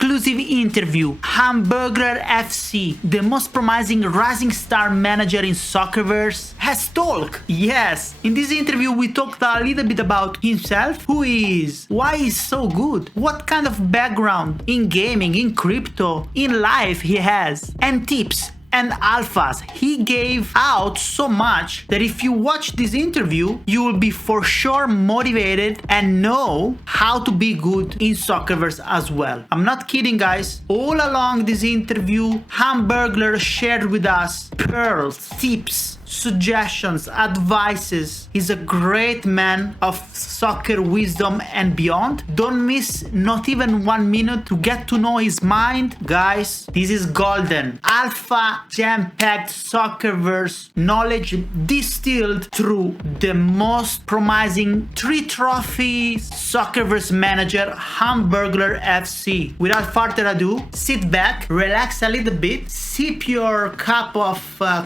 exclusive interview. HamBurglerFC, the most promising rising star manager in Soccerverse, has talked. Yes, in this interview we talked a little bit about himself, who he is, why he's so good, what kind of background in gaming, in crypto, in life he has, and tips and alphas he gave out so much that if you watch this interview, you will be for sure motivated and know how to be good in Soccerverse as well. I'm not kidding, guys. All along this interview, HamBurgler shared with us pearls, tips, suggestions, advices. He's a great man of soccer wisdom and beyond. Don't miss not even 1 minute to get to know his mind. Guys, this is golden. Alpha jam-packed Soccerverse knowledge distilled through the most promising 3 trophies Soccerverse manager, HamBurglerFC. Without further ado, sit back, relax a little bit, sip your cup of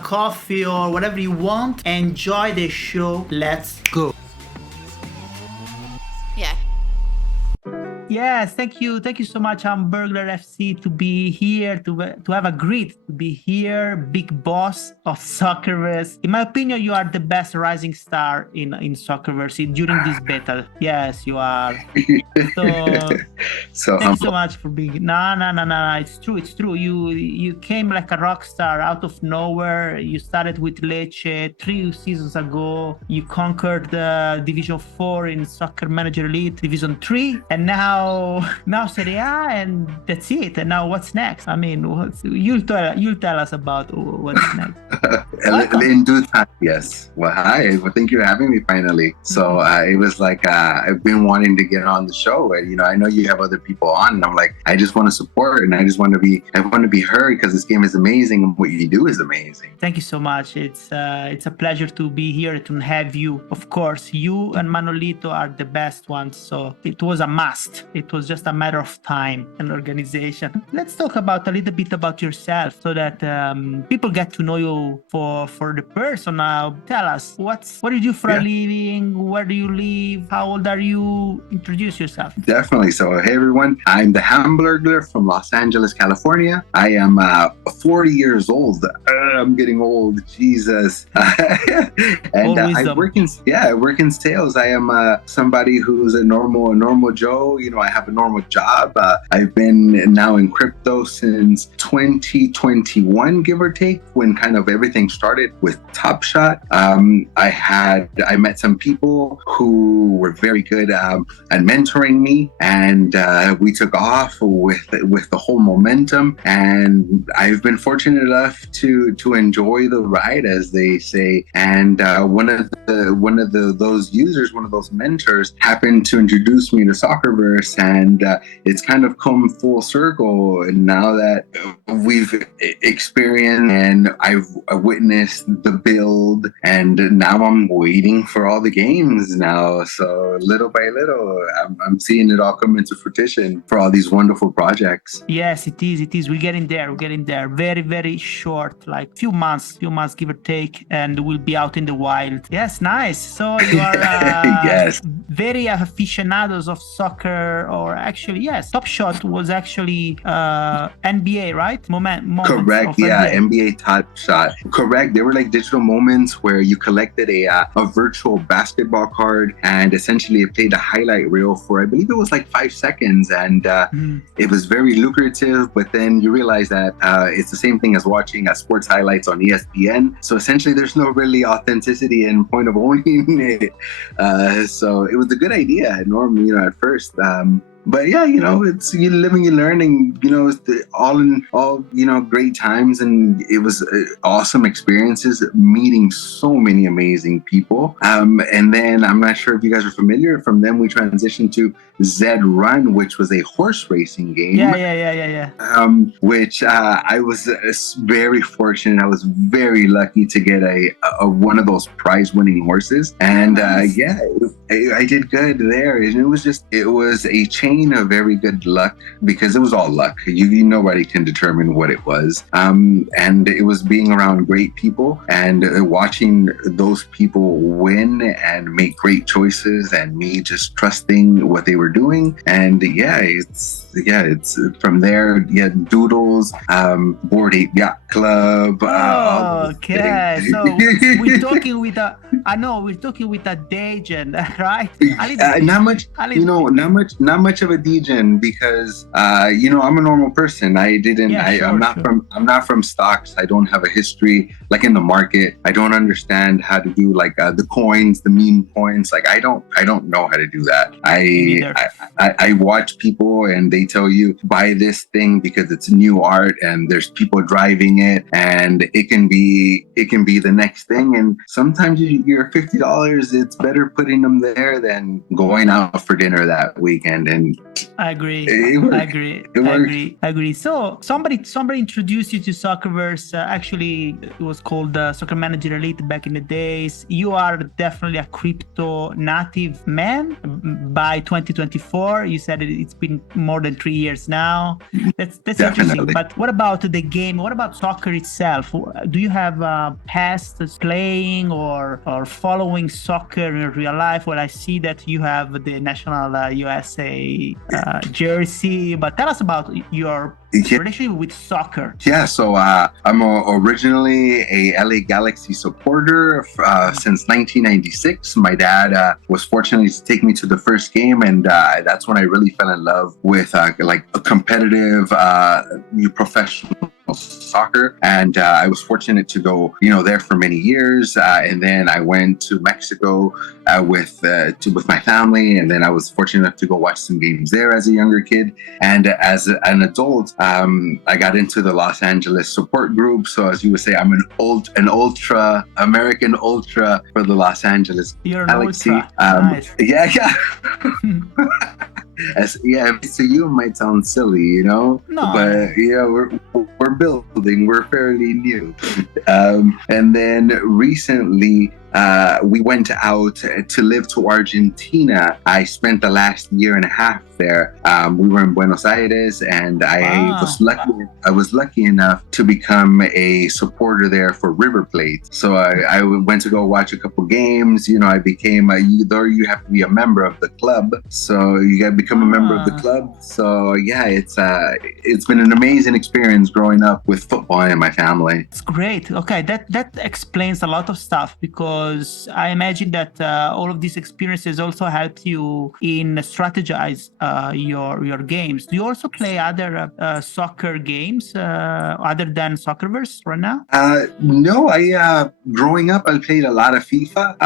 coffee or whatever you want, enjoy the show. Let's go. Yeah. Yes, thank you so much, HamBurglerFC, to be here, to have agreed to be here, big boss of Soccerverse. In my opinion, you are the best rising star in Soccerverse during this beta. Yes, you are. So thank you so much for being. No. It's true. You came like a rock star out of nowhere. You started with Lecce 3 seasons ago. You conquered the Division 4 in Soccer Manager Elite, Division 3, and now Serie A, and that's it. And now what's next? I mean, you'll tell us about what's next. In due time, yes. Well, hi. Well, thank you for having me finally. So it was like I've been wanting to get on the show, and I know you have other people on, and I'm like, I just want to support, and I want to be heard because this game is amazing, and what you do is amazing. Thank you so much. It's a pleasure to be here to have you. Of course, you and Manolito are the best ones, so it was a must. It was just a matter of time and organization. Let's talk a little bit about yourself so that people get to know you for the person. Now, tell us what do you do for a living? Where do you live? How old are you? Introduce yourself. Definitely. So, hey everyone, I'm the HamBurgler from Los Angeles, California. I am 40 years old. I'm getting old, Jesus. And I work in sales. I am somebody who's a normal Joe. I have a normal job. I've been now in crypto since 2021, give or take, when kind of everything started with Top Shot. I met some people who were very good at mentoring me, and we took off with the whole momentum. And I've been fortunate enough to enjoy the ride, as they say. And one of those mentors happened to introduce me to Soccerverse, and it's kind of come full circle. And now that we've experienced and I've witnessed the build, and now I'm waiting for all the games now. So little by little, I'm seeing it all come into fruition for all these wonderful projects. Yes, it is. We're getting there. Very, very short, like few months, give or take, and we'll be out in the wild. Yes, nice. So you are yes, very aficionados of soccer, or actually, yes, Top Shot was actually NBA, right? Correct. Yeah, NBA Top Shot. Correct. They were like digital moments where you collected a virtual basketball card, and essentially it played a highlight reel for, I believe it was like 5 seconds, and it was very lucrative. But then you realize that it's the same thing as watching sports highlights on ESPN. So essentially, there's no really authenticity in point of owning it. So it was a good idea, normally, at first. But yeah, it's you living, you learning, it's all in all, great times. And it was awesome experiences, meeting so many amazing people. And then I'm not sure if you guys are familiar, from them we transitioned to Zed Run, which was a horse racing game. Yeah. Which I was very fortunate. I was very lucky to get a one of those prize winning horses. And I did good there. And it was a chain of very good luck, because it was all luck. Nobody can determine what it was. And it was being around great people and watching those people win and make great choices, and me just trusting what they were were doing. And it's from there. Yeah, Doodles, Board Ape Yacht Club. Oh, okay. So we're talking with a, I know we're talking with a degen, right? Not much, not much of a degen because I'm a normal person. I'm not from stocks. I don't have a history like in the market. I don't understand how to do like the coins, the meme coins. Like I don't know how to do that. I watch people and they tell you buy this thing because it's new art and there's people driving it and it can be the next thing. And sometimes you're $50. It's better putting them there than going out for dinner that weekend. And I agree. I agree. So somebody introduced you to Soccerverse. Actually, it was called Soccermanager Elite back in the days. You are definitely a crypto native man by 2024. You said it's been more than 3 years now. That's interesting. But what about the game? What about soccer itself? Do you have past playing or following soccer in real life? Well, I see that you have the national USA jersey, but tell us about your relationship with soccer. Yeah, so I'm originally a LA Galaxy supporter since 1996. My dad was fortunate to take me to the first game, and that's when I really fell in love with like a competitive professional soccer. And I was fortunate to go there for many years, and then I went to Mexico with my family, and then I was fortunate enough to go watch some games there as a younger kid. And as an adult, I got into the Los Angeles support group. So as you would say, I'm an ultra American ultra for the Los Angeles Galaxy. Nice. Yeah. To you it might sound silly, No. But we're building. We're fairly new. And then recently, we went out to live to Argentina. I spent the last year and a half there. We were in Buenos Aires, and I was lucky enough to become a supporter there for River Plate. So I went to go watch a couple games. I became you have to be a member of the club, so you got to become a member of the club. So yeah, it's been an amazing experience growing up with football in my family. It's great. Okay, that explains a lot of stuff, because I imagine that all of these experiences also helped you in strategize your games. Do you also play other soccer games other than Soccerverse right now? No, growing up, I played a lot of FIFA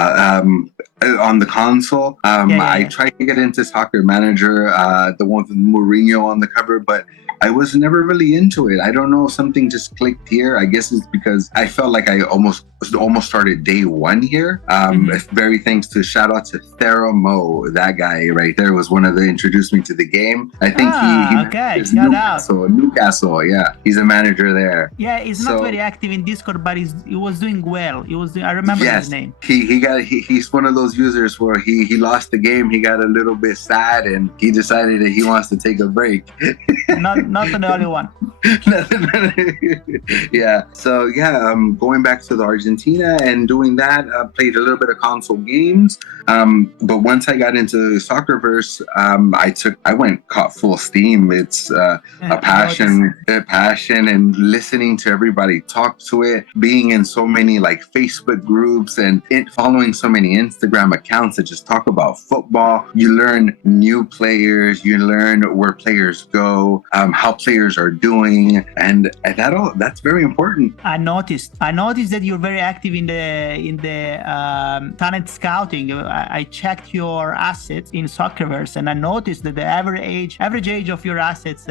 on the console. I tried to get into Soccer Manager, the one with Mourinho on the cover, but I was never really into it. I don't know, something just clicked here. I guess it's because I felt like I almost started day one here. Very thanks to shout out to Thera Mo. That guy right there was one of the introduced me to the game. I think he Newcastle. Yeah, he's a manager there. Yeah, he's not very active in Discord, but he was doing well. I remember his name. He's one of those users where he lost the game. He got a little bit sad, and he decided that he wants to take a break. Not the only one. Yeah. So yeah, going back to the Argentina and doing that, played a little bit of console games. But once I got into Soccerverse, I went caught full steam. It's a passion, and listening to everybody talk to it, being in so many like Facebook groups and following so many Instagram accounts that just talk about football. You learn new players, you learn where players go, how players are doing, and that's very important. I noticed that you're very active in the talent scouting. I checked your assets in Soccerverse, and I noticed that the average age of your assets,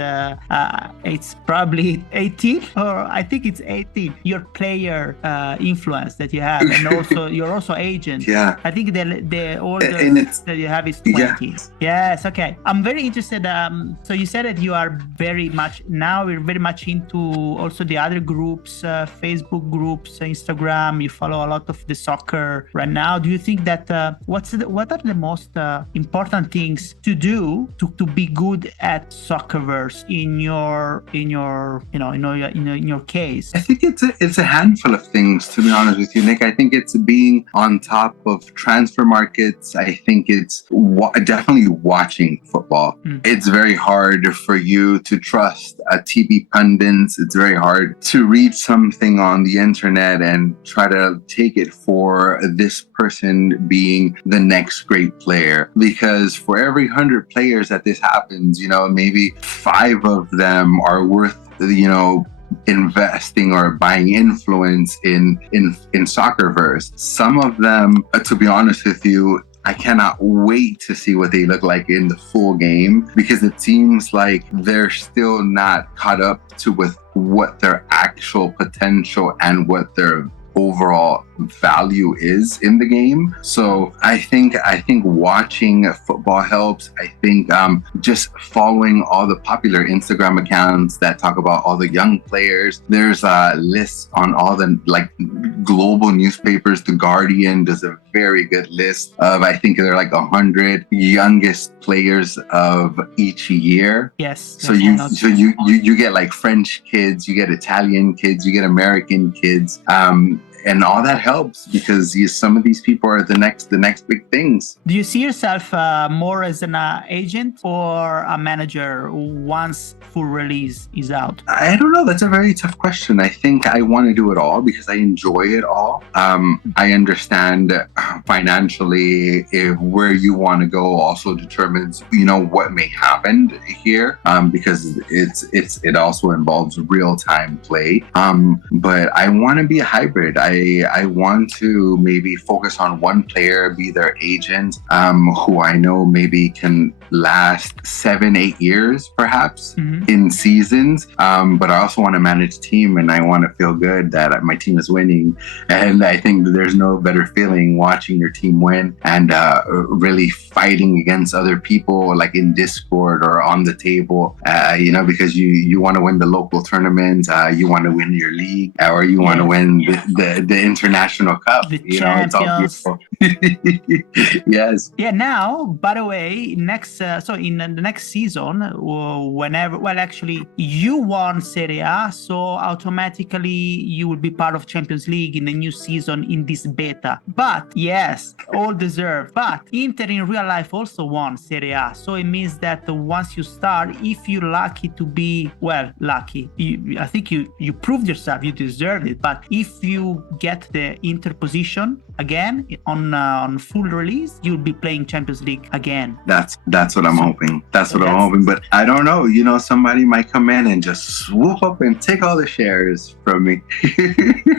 it's probably 18, or I think it's 18. Your player influence that you have, and also you're also agent. Yeah. I think the oldest that you have is 20. Yeah. Yes. Okay. I'm very interested. So you said that you are very very much into also the other groups, Facebook groups, Instagram. You follow a lot of the soccer right now. Do you think that what are the most important things to do to be good at Soccerverse in your case? I think it's a handful of things, to be honest with you, Nick. I think it's being on top of transfer markets. I think it's definitely watching football. It's very hard for you to trust a TV pundits. It's very hard to read something on the internet and try to take it for this person being the next great player, because for every 100 players that this happens, maybe 5 of them are worth, investing or buying influence in Soccerverse. Some of them, to be honest with you, I cannot wait to see what they look like in the full game, because it seems like they're still not caught up to with what their actual potential and what their overall value is in the game. So I think watching football helps. I think just following all the popular Instagram accounts that talk about all the young players. There's lists on all the global newspapers. The Guardian does a very good list of, I think they're 100 youngest players of each year. Yes. So you get French kids, you get Italian kids, you get American kids. And all that helps, because some of these people are the next big things. Do you see yourself more as an agent or a manager once full release is out? I don't know. That's a very tough question. I think I want to do it all because I enjoy it all. I understand financially where you want to go also determines, what may happen here, because it also involves real-time play. But I want to be a hybrid. I want to maybe focus on one player, be their agent, who I know maybe can last 7-8 years perhaps in seasons. But I also want to manage team, and I want to feel good that my team is winning. And I think there's no better feeling watching your team win and really fighting against other people, like in Discord or on the table, because you want to win the local tournament, you want to win your league, or you want to win the international cup. The champions. It's all beautiful. Yes. Yeah. Now, by the way, in the next season, actually, you won Serie A, so automatically you will be part of Champions League in the new season in this beta. But yes, all deserved. But Inter in real life also won Serie A, so it means that once you start, if you're lucky to be lucky, I think you proved yourself, you deserved it. But if you get the Inter position again on full release, you'll be playing Champions League again. That's what I'm hoping. That's what I'm hoping. But I don't know. Somebody might come in and just swoop up and take all the shares from me.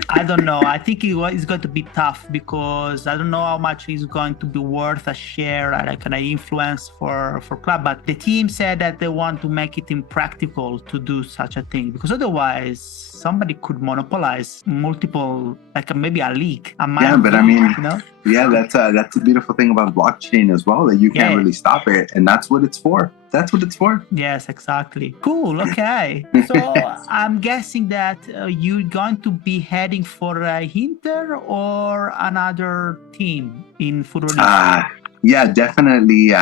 I don't know. I think it's going to be tough, because I don't know how much is going to be worth a share, like an influence for club. But the team said that they want to make it impractical to do such a thing, because otherwise somebody could monopolize multiple, maybe a league. That's a beautiful thing about blockchain as well, that you can't really stop it, and that's what it's for. Yes, exactly. Cool. Okay. So I'm guessing that you're going to be heading for Inter or another team in football. Yeah, definitely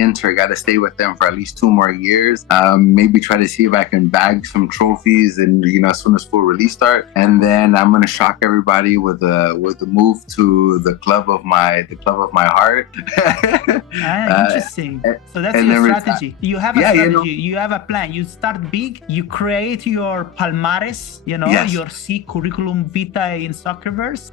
Inter. Got to stay with them for at least 2 more years. Maybe try to see if I can bag some trophies, and as soon as full release start, and then I'm gonna shock everybody with a move to the club of my heart. Interesting. So that's your strategy. You have a strategy. You have a plan. You start big. You create your palmares. Your C curriculum vitae in Soccerverse.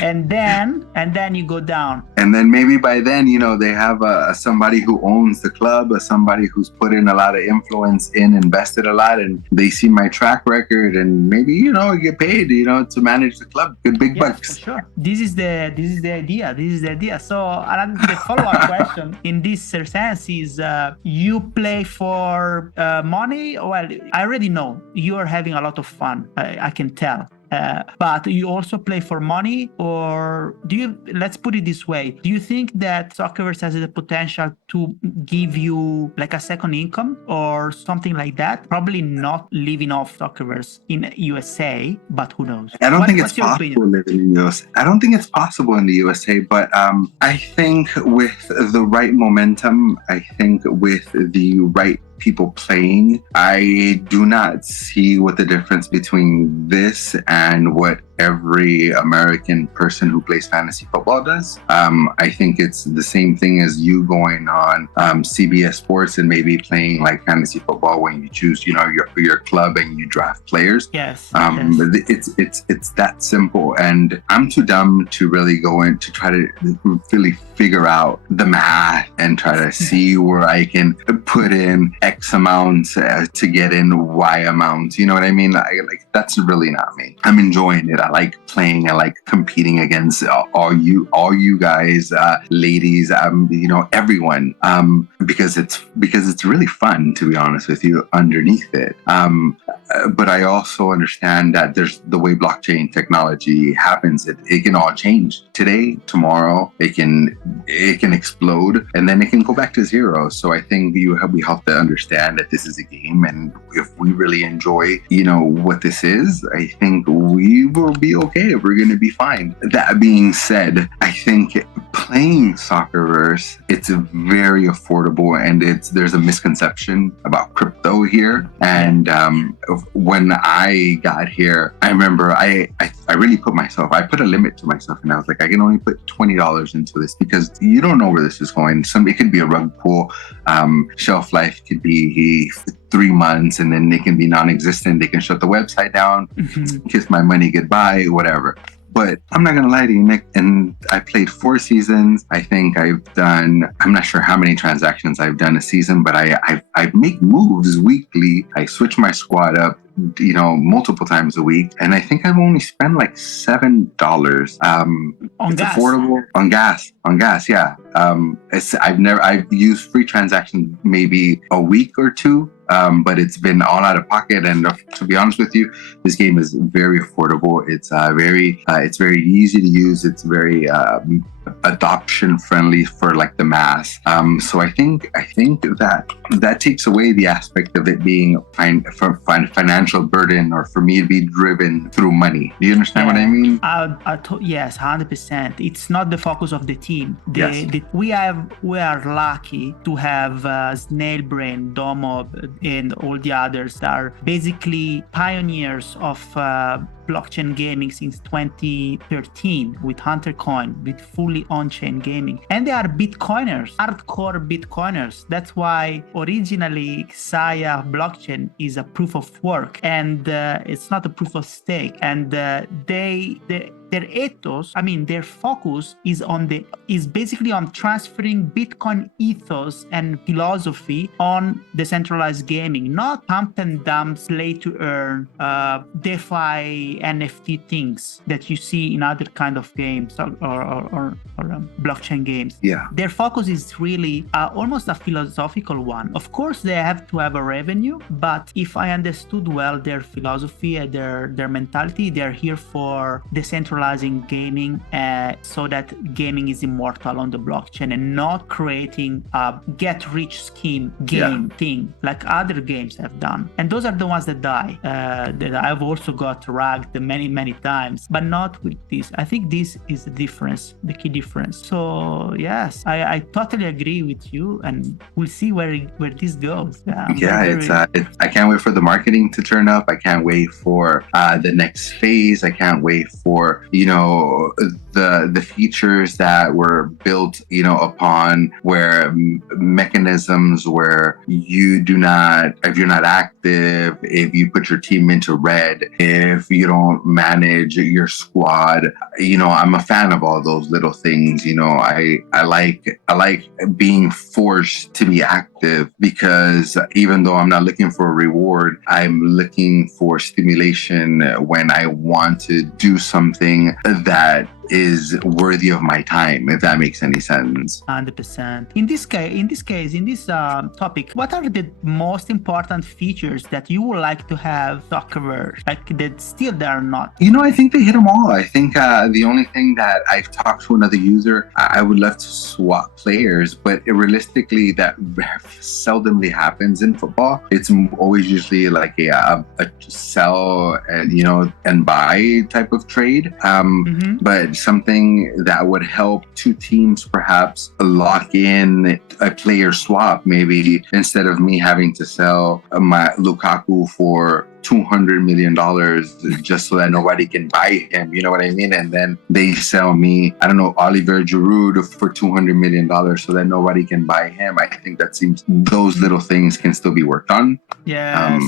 and then you go down. And then maybe by then, they have somebody who owns the club, somebody who's put in a lot of influence invested a lot, and they see my track record, and maybe, get paid, to manage the club. Good big bucks. For sure. This is the idea. So the follow-up question in this sense is, you play for money? Well, I already know you are having a lot of fun. I can tell. But you also play for money, or let's put it this way, do you think that Soccerverse has the potential to give you like a second income or something like that? Probably not living off Soccerverse in USA, but who knows? I don't think it's What's your possible opinion? living in the US. I don't think it's possible in the USA, but I think with the right momentum, I think with the right people playing, I do not see what the difference between this and what every American person who plays fantasy football does. I think it's the same thing as you going on CBS Sports and maybe playing like fantasy football when you choose, your club and you draft players. Yes. It's that simple, and I'm too dumb to really go in to try to really figure out the math and try to see where I can put in X amounts to get in Y amounts. You know what I mean? Like that's really not me. I'm enjoying it. I like playing. I like competing against all you guys, ladies, everyone, because it's really fun, to be honest with you, underneath it. But I also understand that there's the way blockchain technology happens. It can all change today, tomorrow. It can explode, and then it can go back to zero. So I think we have to understand that this is a game, and if we really enjoy, what this is, I think we will be okay. We're going to be fine. That being said, I think playing Soccerverse, it's very affordable, and there's a misconception about crypto here. And when I got here, I remember I really I put a limit to myself, and I was like, I can only put $20 into this because you don't know where this is going. It could be a rug pull. Shelf life could be 3 months, and then they can be non-existent. They can shut the website down, kiss my money goodbye, whatever. But I'm not going to lie to you, Nick, and I played 4 seasons. I think I'm not sure how many transactions I've done a season, but I make moves weekly. I switch my squad up, multiple times a week. And I think I've only spent like $7. It's gas. Affordable on gas. Yeah. I've used free transactions maybe a week or two. But it's been all out of pocket, and to be honest with you, this game is very affordable. It's very easy to use. It's very adoption friendly for like the mass. So I think that takes away the aspect of it being financial burden, or for me to be driven through money. Do you understand what I mean? Yes, 100%. It's not the focus of the team. We are lucky to have Snailbrain, Domob, and all the others that are basically pioneers of blockchain gaming since 2013 with HunterCoin, with fully on-chain gaming. And they are Bitcoiners, hardcore Bitcoiners. That's why originally Xaya blockchain is a proof of work, and it's not a proof of stake. And their ethos, their focus is basically on transferring Bitcoin ethos and philosophy on decentralized gaming, not pump and dump, play to earn, DeFi, NFT things that you see in other kind of games or blockchain games. Yeah. Their focus is really almost a philosophical one. Of course, they have to have a revenue, but if I understood well their philosophy and their mentality, they're here for decentralizing gaming so that gaming is immortal on the blockchain and not creating a get-rich scheme game thing like other games have done. And those are the ones that die. That I've also got ragged many times, but not with this. I think this is the key difference. So yes, I totally agree with you, and we'll see where this goes. I can't wait for the marketing to turn up. I can't wait for the next phase. I can't wait for the features that were built upon where mechanisms where if you're not active, if you put your team into red, if you don't manage your squad, I'm a fan of all those little things. I like being forced to be active, because even though I'm not looking for a reward, I'm looking for stimulation when I want to do something that is worthy of my time, if that makes any sense. 100%. In this topic, what are the most important features that you would like to have Soccerverse, like that still there are not? I think they hit them all. I think the only thing that I've talked to another user, I would love to swap players, but realistically, that seldomly happens in football. It's always usually like a sell and buy type of trade. But something that would help two teams perhaps lock in a player swap, maybe instead of me having to sell my Lukaku for $200 million just so that nobody can buy him, you know what I mean? And then they sell me, I don't know, Oliver Giroud for $200 million so that nobody can buy him. I think that seems those little things can still be worked on. Yes.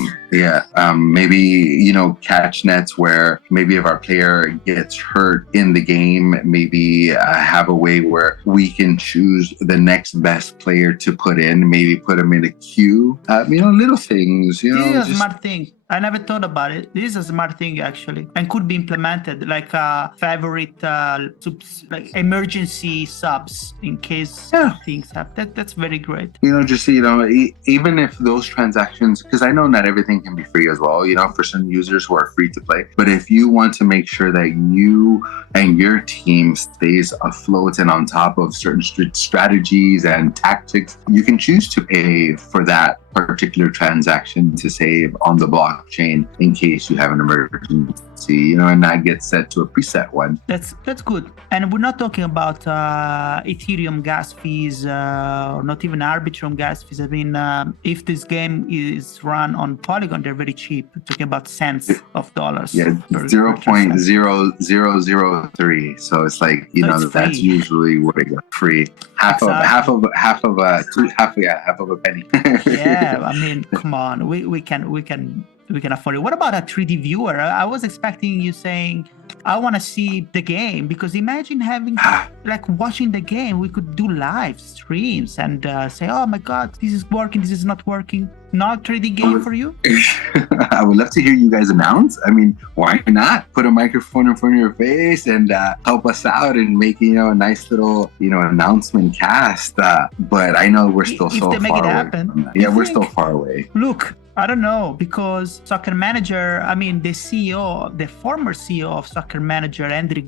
Maybe, catch nets where maybe if our player gets hurt in the game, maybe have a way where we can choose the next best player to put in, maybe put him in a queue, little things, This is a smart thing. I never thought about it. This is a smart thing actually, and could be implemented like a favorite like emergency subs in case things happen. That's very great. Even if those transactions, because I know not everything can be free as well, for some users who are free to play. But if you want to make sure that you and your team stays afloat and on top of certain strategies and tactics, you can choose to pay for that particular transaction to save on the blockchain in case you have an emergency, and that gets set to a preset one. That's good. And we're not talking about Ethereum gas fees or not even Arbitrum gas fees. I mean, if this game is run on Polygon, they're very cheap. We're talking about cents of dollars. Yeah, 0.0003. So it's like, that's usually what I got free. Half of a penny. Yeah. I mean, come on, we can afford it. What about a 3D viewer? I was expecting you saying, I want to see the game, because imagine having like watching the game. We could do live streams and say, oh my God, this is working, this is not working. Not 3D game for you? I would love to hear you guys announce. I mean, why not put a microphone in front of your face and help us out and make a nice little announcement cast. But I know we're still so far away from that. Yeah, we're still far away. Look, I don't know, because Soccer Manager, I mean, the former CEO of Soccer Manager, Andy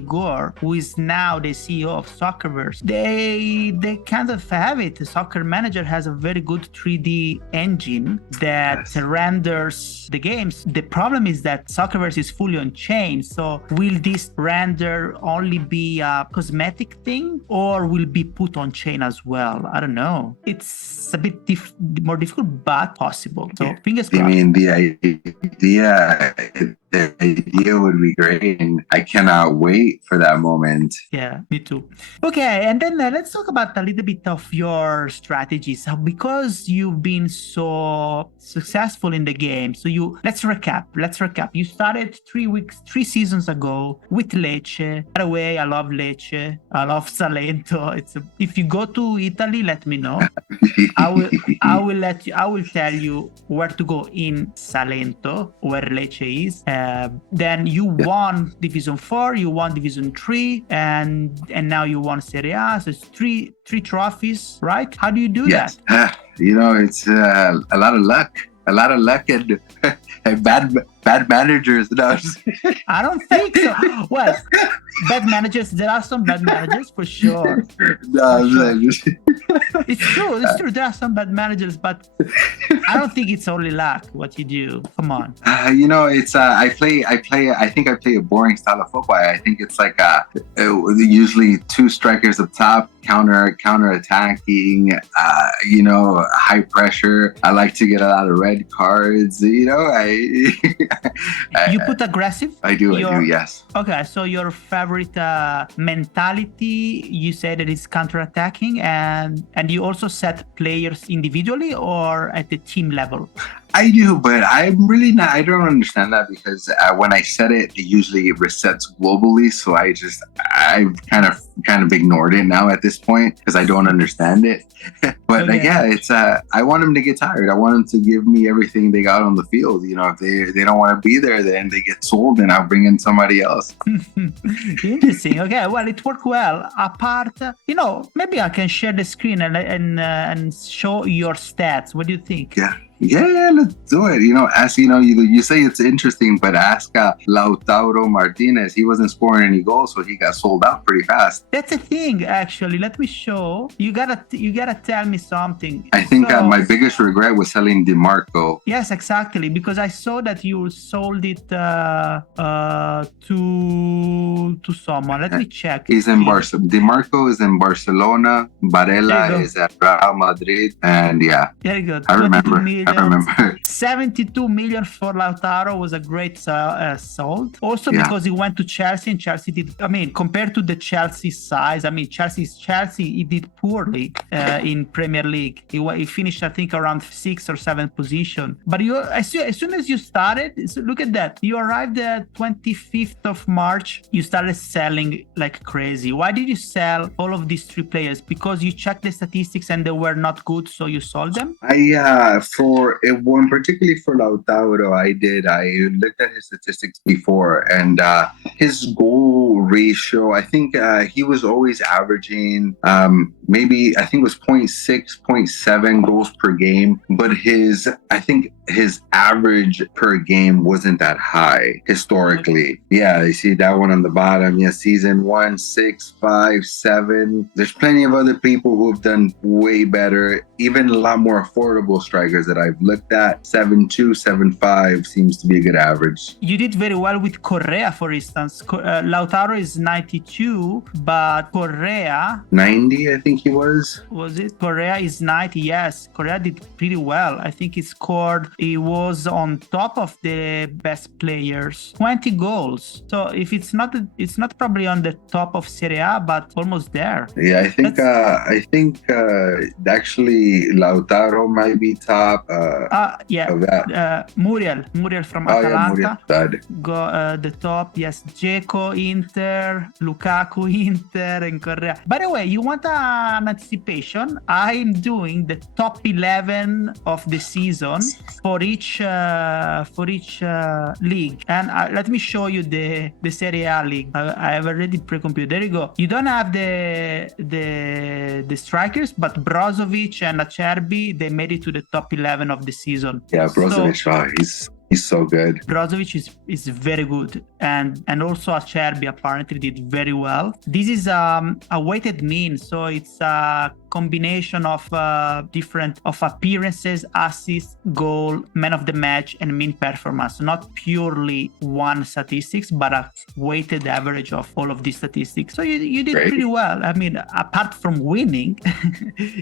Gore, who is now the CEO of Soccerverse, they kind of have it. The Soccer Manager has a very good 3D engine that renders the games. The problem is that Soccerverse is fully on chain. So will this render only be a cosmetic thing, or will be put on chain as well? I don't know. It's a bit more difficult, but possible. So fingers crossed. I mean, the idea would be great, and I cannot wait for that moment. Yeah, me too. Okay, and then let's talk about a little bit of your strategies, because you've been so successful in the game. So let's recap. You started 3 seasons ago with Lecce. By the way, I love Lecce. I love Salento. If you go to Italy, let me know. I will tell you where to go in Salento, where Lecce is. Then you won Division 4, you won Division 3, and now you won Serie A. So it's three trophies, right? How do you do that? It's a lot of luck. And bad managers. No, I don't think so. Well, bad managers. There are some bad managers for sure. It's true. There are some bad managers, but I don't think it's only luck what you do. Come on. It's I play. I think I play a boring style of football. I think it's like usually 2 strikers up top, counter attacking. High pressure. I like to get a lot of red cards. You put aggressive? I do, yes. Okay, so your favorite mentality, you say that is counter-attacking, and you also set players individually or at the team level? I do, but I'm really not. I don't understand that because when I set it, it usually resets globally. So I've kind of ignored it now at this point because I don't understand it. But Okay. yeah, it's I want them to get tired. I want them to give me everything they got on the field. You know, if they don't want to be there, then they get sold, and I'll bring in somebody else. Interesting. Okay, well, it worked well. Apart, maybe I can share the screen and show your stats. What do you think? Yeah, let's do it. Ask, you say it's interesting, but ask Lautaro Martinez. He wasn't scoring any goals, so he got sold out pretty fast. That's a thing, actually. Let me show. You gotta tell me something. I think my biggest regret was selling DeMarco. Yes, exactly, because I saw that you sold it to someone. Let me check. He's in Barcelona. DeMarco is in Barcelona. Varela is at Real Madrid, and yeah. Very good. I remember. 72 million for Lautaro was a great sold. Also because he went to Chelsea, and Chelsea did. I mean, compared to the Chelsea size, Chelsea. He did poorly in Premier League. He finished, I think, around 6th or 7th position. But as soon as you started, look at that. You arrived at 25th of March. You started selling like crazy. Why did you sell all of these 3 players? Because you checked the statistics and they were not good, so you sold them? Particularly for Lautaro, I looked at his statistics before, and his goal ratio, I think he was always averaging maybe, I think it was 0.6, 0.7 goals per game, but his average per game wasn't that high historically. Yeah, you see that one on the bottom. Yeah, season 1, 6, 5, 7. There's plenty of other people who have done way better, even a lot more affordable strikers that I've looked at. 7.2, 7.5 seems to be a good average. You did very well with Correa, for instance. Lautaro is 92, but Correa 90, I think he was. Was it? Correa is 90. Yes, Correa did pretty well. I think he was on top of the best players. 20 goals. So if it's not probably on the top of Serie A, but almost there. Yeah, I think actually Lautaro might be top. Of that. Muriel from Atalanta. Muriel, the top. Yes, Dzeko Inter, Lukaku Inter, and Correa. By the way, you want an anticipation? I'm doing the top 11 of the season for each league, and let me show you the Serie A league. I have already pre-computed. There you go. You don't have the strikers, but Brozovic and Acerbi, they made it to the top 11 of the season. Yeah, Brozovic, he's so good. Brozovic is very good, and also Acerbi apparently did very well. This is a weighted mean, so it's a combination of appearances, assists, goal, man of the match, and mean performance. Not purely one statistics, but a weighted average of all of these statistics. So you did pretty well. I mean, apart from winning,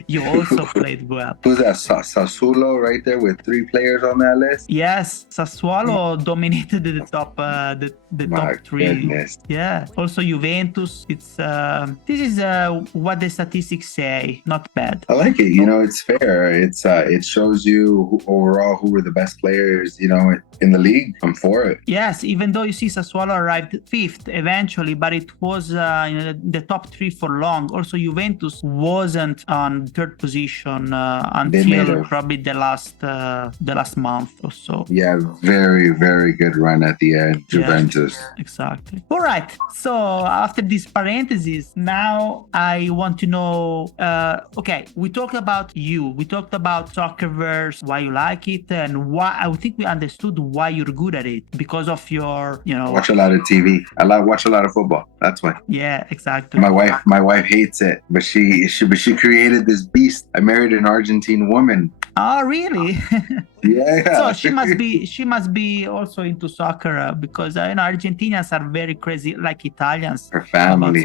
you also played well. Who's that? Sassuolo right there with 3 players on that list? Yes, Sassuolo dominated the top top 3. Goodness. Yeah. Also Juventus. It's this is what the statistics say. Not bad. I like it. It's fair. It shows you overall who were the best players, in the league. I'm for it. Yes, even though you see Sassuolo arrived 5th eventually, but it was in the top 3 for long. Also, Juventus wasn't on 3rd position until probably the last month or so. Yeah, very, very good run at the end, Juventus. Yeah, exactly. All right. So after this parenthesis, now I want to know. Okay, we talked about you. We talked about Soccerverse, why you like it, and why I think we understood why you're good at it because of your, Watch a lot of TV. I watch a lot of football. That's why. Yeah, exactly. My wife hates it, but she created this beast. I married an Argentine woman. Oh, really? Yeah. So she must be also into soccer because Argentinians are very crazy, like Italians. Her family,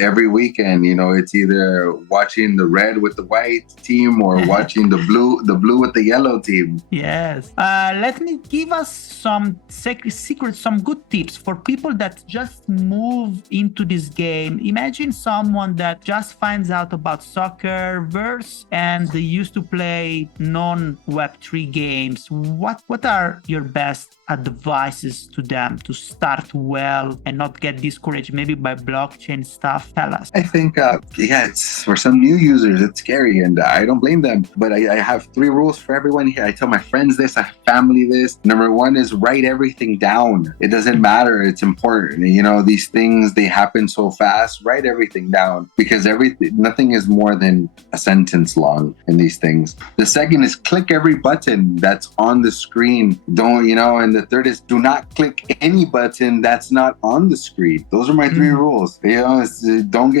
every weekend, it's either watching the red with the white team or watching the blue with the yellow team. Yes. Let me give us some secrets, some good tips for people that just move into this game. Imagine someone that just finds out about Soccerverse and they used to play non-web 3 games, what are your best advices to them to start well and not get discouraged maybe by blockchain stuff? Tell us. I think, it's for some new users, it's scary, and I don't blame them. But I have 3 rules for everyone here. I tell my friends this, I have family this. Number 1 is write everything down. It doesn't matter. It's important. These things, they happen so fast. Write everything down, because nothing is more than a sentence long in these things. The second is click every button that's on the screen. And the third is do not click any button that's not on the screen. Those are my 3 rules. Don't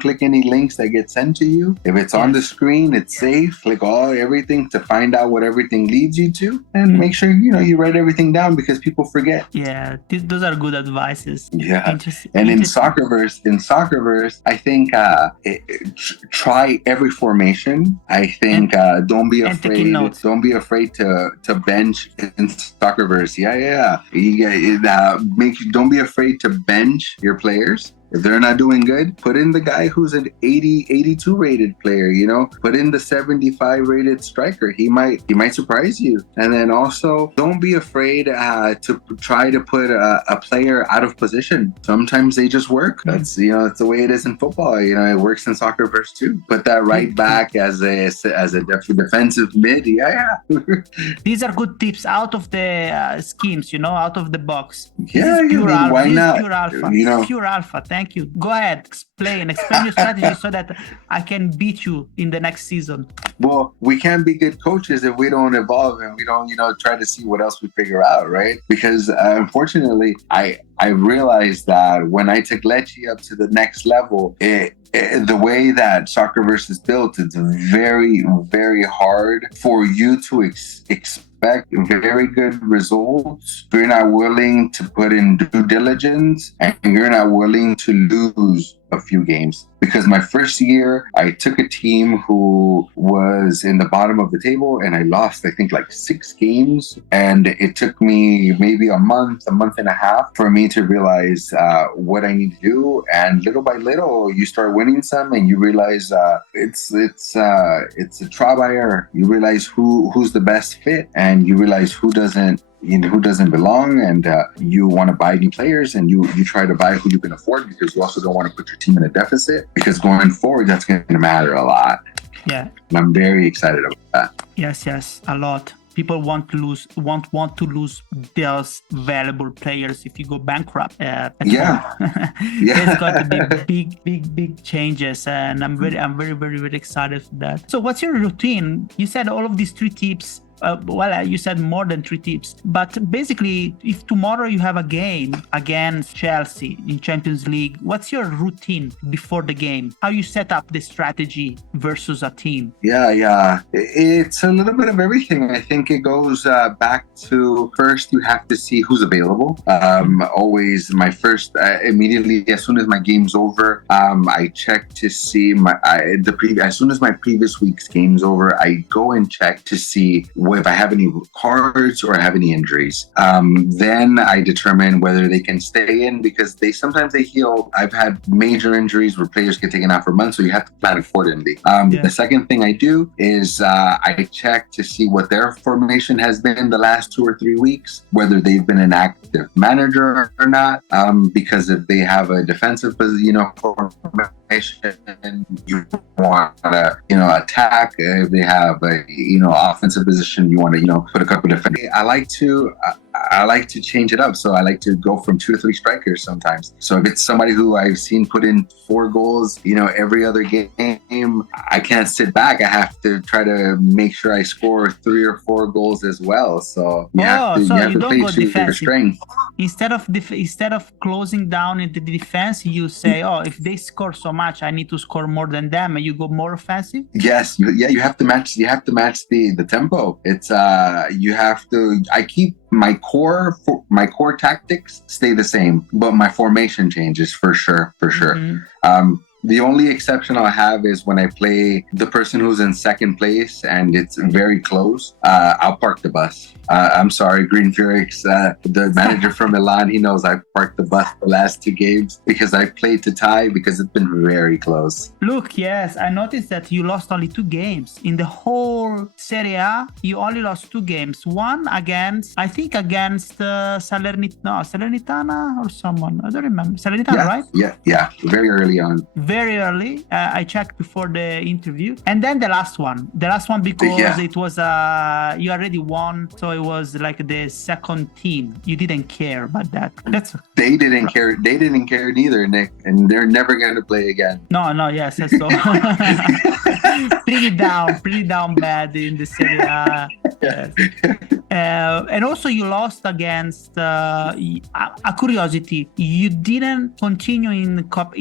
click any links that get sent to you. If it's on the screen, it's safe. Click everything to find out what everything leads you to, and make sure you write everything down, because people forget. Yeah, those are good advices. Yeah, and in Soccerverse, I think try every formation. I think don't be afraid. Don't be afraid to bench in Soccerverse. Don't be afraid to bench your players. If they're not doing good, put in the guy who's an 80, 82 rated player, put in the 75 rated striker. He might surprise you. And then also don't be afraid to try to put a player out of position. Sometimes they just work. That's, that's the way it is in football. It works in Soccerverse too. Put that right back as a defensive mid. These are good tips out of the schemes, out of the box. Why not? Pure alpha. Pure alpha. Thank you. Go ahead. Explain your strategy so that I can beat you in the next season. Well, we can't be good coaches if we don't evolve and we don't, try to see what else we figure out, right? Because unfortunately, I realized that when I took Lecce up to the next level, the way that Soccerverse is built, it's very, very hard for you to expect very good results. You're not willing to put in due diligence, and you're not willing to lose a few games. Because my first year, I took a team who was in the bottom of the table, and I lost, I think, like 6 games. And it took me maybe a month and a half for me to realize what I need to do. And little by little, you start winning some, and you realize it's a trial by error. You realize who's the best fit, and you realize who doesn't belong, and you want to buy new players, and you try to buy who you can afford, because you also don't want to put your team in a deficit, because going forward, that's going to matter a lot. Yeah. And I'm very excited about that. Yes, a lot. People want to lose those valuable players if you go bankrupt. There's going to be big changes, and I'm very excited for that. So, what's your routine? You said all of these 3 tips. You said more than 3 tips, but basically, if tomorrow you have a game against Chelsea in Champions League, what's your routine before the game? How you set up the strategy versus a team? Yeah. It's a little bit of everything. I think it goes back to, first you have to see who's available. Always my first, immediately as soon as my game's over, I check to see as soon as my previous week's game's over, I go and check to see if I have any cards or I have any injuries. Then I determine whether they can stay in, because sometimes they heal. I've had major injuries where players get taken out for months, so you have to plan accordingly. The second thing I do is I check to see what their formation has been the last 2 or 3 weeks, whether they've been an active manager or not, because if they have a defensive formation, you want to attack. If they have a offensive position, you want to put a couple of defenders. I like to change it up, so I like to go from 2 to 3 strikers sometimes. So if it's somebody who I've seen put in 4 goals every other game, I can't sit back. I have to try to make sure I score 3 or 4 goals as well. So you have to play to your strength. Instead of closing down into the defense, you say, if they score so much, I need to score more than them, and you go more offensive. Yes, you have to match. You have to match the tempo. It's you have to. I keep my core tactics stay the same, but my formation changes for sure. The only exception I'll have is when I play the person who's in second place and it's very close. I'll park the bus. I'm sorry, Green Felix, the manager from Milan, he knows I've parked the bus the last 2 games because I played to tie because it's been very close. Look, yes, I noticed that you lost only 2 games. In the whole Serie A, you only lost 2 games. One against Salernitana or someone. I don't remember. Salernitana, right? Yeah. Very early on. Very early. I checked before the interview. And then the last one. Because it was, you already won. So it was like the second team. You didn't care about that. They didn't care. They didn't care neither, Nick. And they're never going to play again. No, yes. So pretty down bad in the Serie A. Yes. And also you lost against a curiosity. You didn't continue in Coppa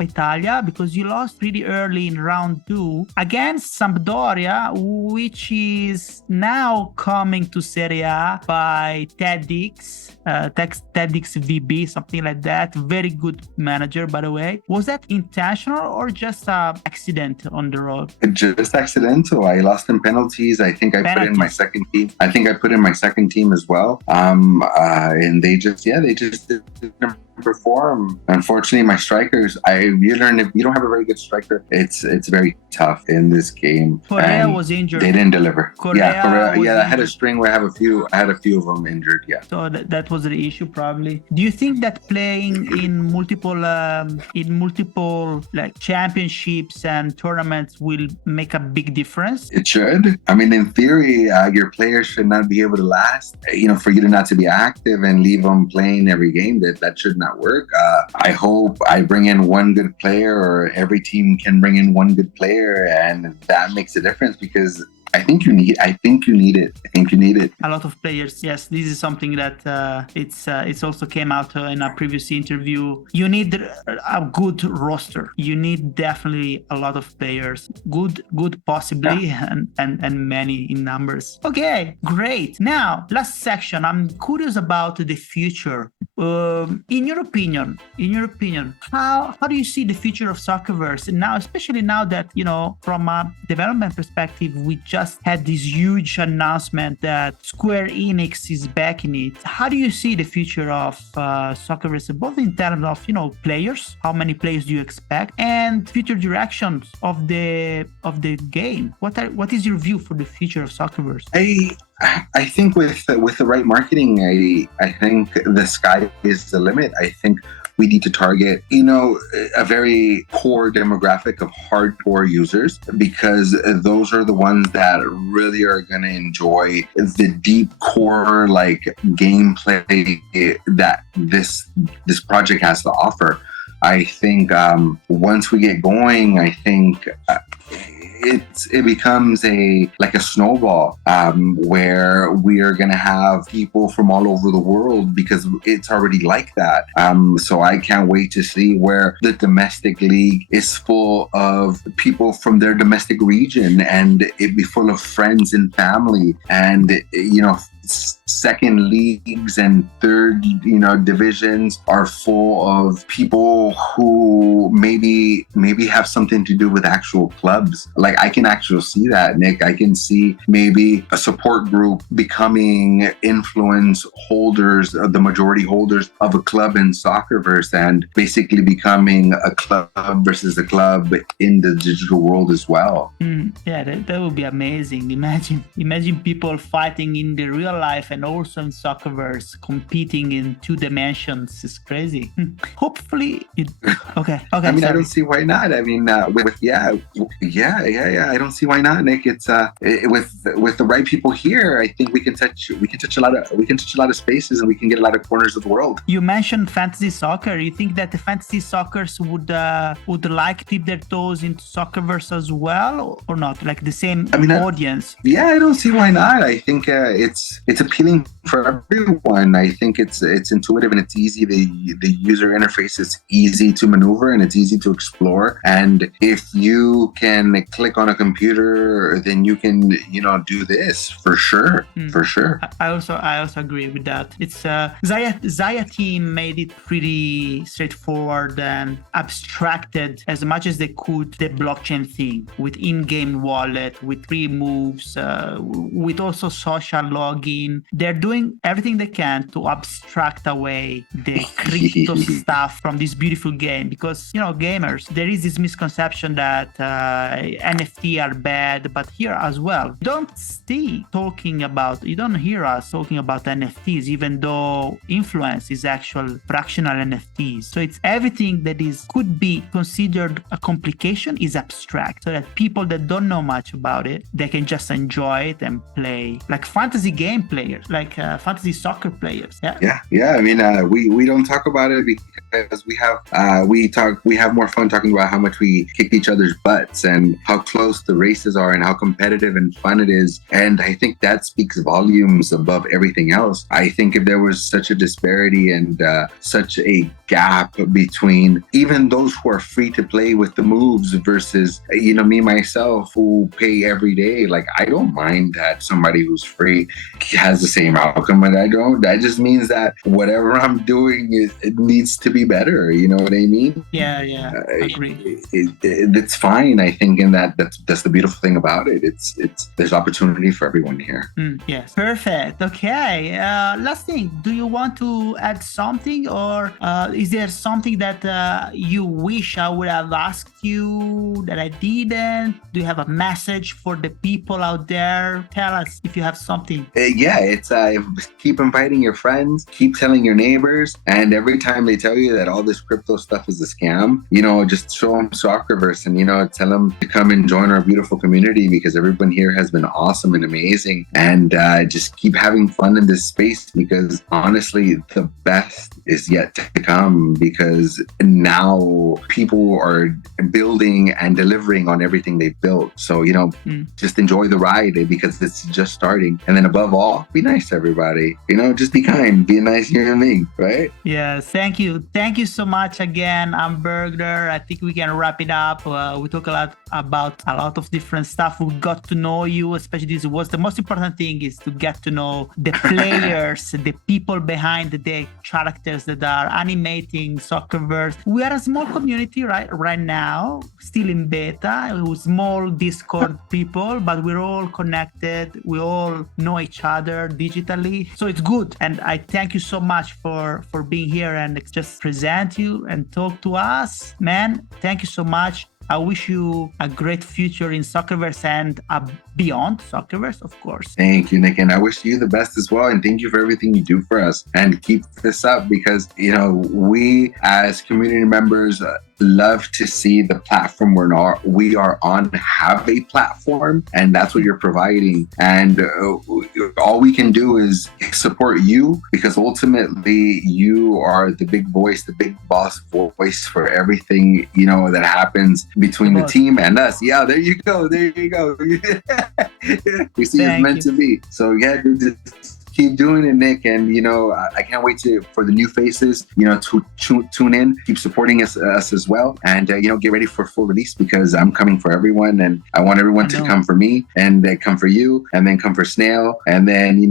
Italia because you lost pretty early in round 2 against Sampdoria, which is now coming to Serie A by TEDx VB, something like that. Very good manager, by the way. Was that intentional or just an accident on the road? Just accidental. I lost in penalties. I think I put in my second team. I think I put in my second team as well. And they just didn't perform. Unfortunately, my strikers, you learn if you don't have a very good striker, it's very tough in this game. Correa was injured. They didn't deliver. Correa. I had a string where I had a few of them injured. Yeah. So that was the issue probably. Do you think that playing in multiple like championships and tournaments will make a big difference? It should. I mean, in theory, your players should not be able to last. For you to not to be active and leave them playing every game, that should not work. I hope I bring in one good player, or every team can bring in one good player, and that makes a difference because I think you need it. A lot of players. Yes, this is something that it's also came out in a previous interview. You need a good roster. You need definitely a lot of players. Good possibly, and many in numbers. Okay, great. Now, last section. I'm curious about the future. In your opinion, how do you see the future of Soccerverse now, especially now that from a development perspective, we just had this huge announcement that Square Enix is backing it. How do you see the future of Soccerverse, both in terms of players, how many players do you expect, and future directions of the game? What is your view for the future of Soccerverse? I think with the right marketing, I think the sky is the limit. I think we need to target, a very core demographic of hardcore users, because those are the ones that really are going to enjoy the deep core gameplay that this project has to offer. I think once we get going, I think it becomes a snowball where we are going to have people from all over the world, because it's already like that. So I can't wait to see where the domestic league is full of people from their domestic region, and it be full of friends and family, and second leagues and third divisions are full of people who maybe have something to do with actual clubs. I can actually see that, Nick. I can see maybe a support group becoming influence holders, the majority holders of a club in Soccerverse, and basically becoming a club versus a club in the digital world as well. Yeah, that would be amazing. Imagine people fighting in the real life and also in Soccerverse, competing in 2 dimensions. Is crazy. Hopefully, okay. I mean, I don't see why not. I mean, I don't see why not, Nick. It's with the right people here, I think we can touch a lot of spaces, and we can get a lot of corners of the world. You mentioned fantasy soccer. You think that the fantasy soccers would like to dip their toes into Soccerverse as well, or not? Like the same audience? Yeah, I don't see why not. I think it's it's appealing for everyone. I think it's intuitive and it's easy. The user interface is easy to maneuver and it's easy to explore. And if you can click on a computer, then you can, do this for sure. For sure. I also agree with that. It's Xaya team made it pretty straightforward and abstracted as much as they could the blockchain thing with in-game wallet, with free moves, with also social login. They're doing everything they can to abstract away the crypto stuff from this beautiful game because, gamers, there is this misconception that NFT are bad, but here as well. You don't hear us talking about NFTs, even though influence is actual fractional NFTs. So it's everything that could be considered a complication is abstract, so that people that don't know much about it, they can just enjoy it and play like fantasy game players, like fantasy soccer players. Yeah. I mean, we don't talk about it because we have more fun talking about how much we kicked each other's butts and how close the races are and how competitive and fun it is. And I think that speaks volumes above everything else. I think if there was such a disparity and such a gap between even those who are free to play with the moves versus, me, myself, who pay every day, like I don't mind that somebody who's free has the same outcome and I don't. That just means that whatever I'm doing, it needs to be better. You know what I mean? Yeah, agree. It's fine, I think, in that's the beautiful thing about it. It's there's opportunity for everyone here. Yes, perfect. Okay, last thing, do you want to add something, or is there something that you wish I would have asked you that I didn't? Do you have a message for the people out there? Tell us if you have something. It's keep inviting your friends, keep telling your neighbors, and every time they tell you that all this crypto stuff is a scam, just show them Soccerverse and tell them to come and join our beautiful community, because everyone here has been awesome and amazing, and just keep having fun in this space, because honestly the best is yet to come, because now people are building and delivering on everything they've built. So just enjoy the ride, because it's just starting. And then above all, be nice to everybody. Just be kind, be a nice human being, right? Yes, thank you so much again, Hamburgler. I think we can wrap it up. We talk a lot about a lot of different stuff. We got to know you, especially this was the most important thing, is to get to know the players, the people behind the characters that are animating Soccerverse. We are a small community right now, still in beta, with small Discord people, but we're all connected. We all know each other digitally, so it's good. And I thank you so much for being here and just present you and talk to us, man. Thank you so much. I wish you a great future in Soccerverse and beyond Soccerverse, of course. Thank you, Nick. And I wish you the best as well. And thank you for everything you do for us. And keep this up, because, we as community members love to see the platform we are on have a platform, and that's what you're providing. And all we can do is support you, because ultimately you are the big voice, the big boss voice for everything, that happens between the team and us. Yeah, there you go. We see it's meant to be. So yeah, just keep doing it, Nick. And I can't wait for the new faces, to tune in, keep supporting us as well, and get ready for full release, because I'm coming for everyone, and I want everyone to come for me, and they come for you, and then come for Snail, and then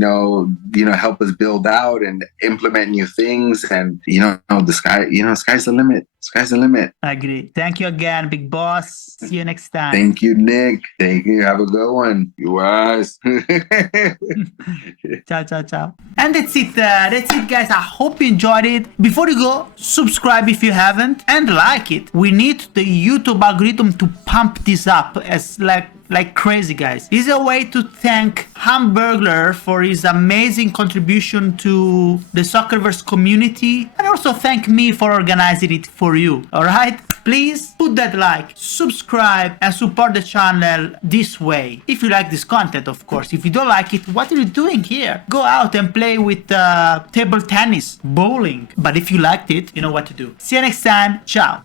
help us build out and implement new things, and the sky's the limit. Sky's the limit. I agree. Thank you again, big boss. See you next time. Thank you, Nick. Thank you. Have a good one. You guys. Ciao. And that's it, guys. I hope you enjoyed it. Before you go, subscribe if you haven't, and like it. We need the YouTube algorithm to pump this up as like crazy, guys. This is a way to thank HamBurgler for his amazing contribution to the Soccerverse community, and also thank me for organizing it for you. All right, please put that like, subscribe, and support the channel this way. If you like this content, of course. If you don't like it, what are you doing here? Go out and play with table tennis, bowling. But if you liked it, you know what to do. See you next time. Ciao.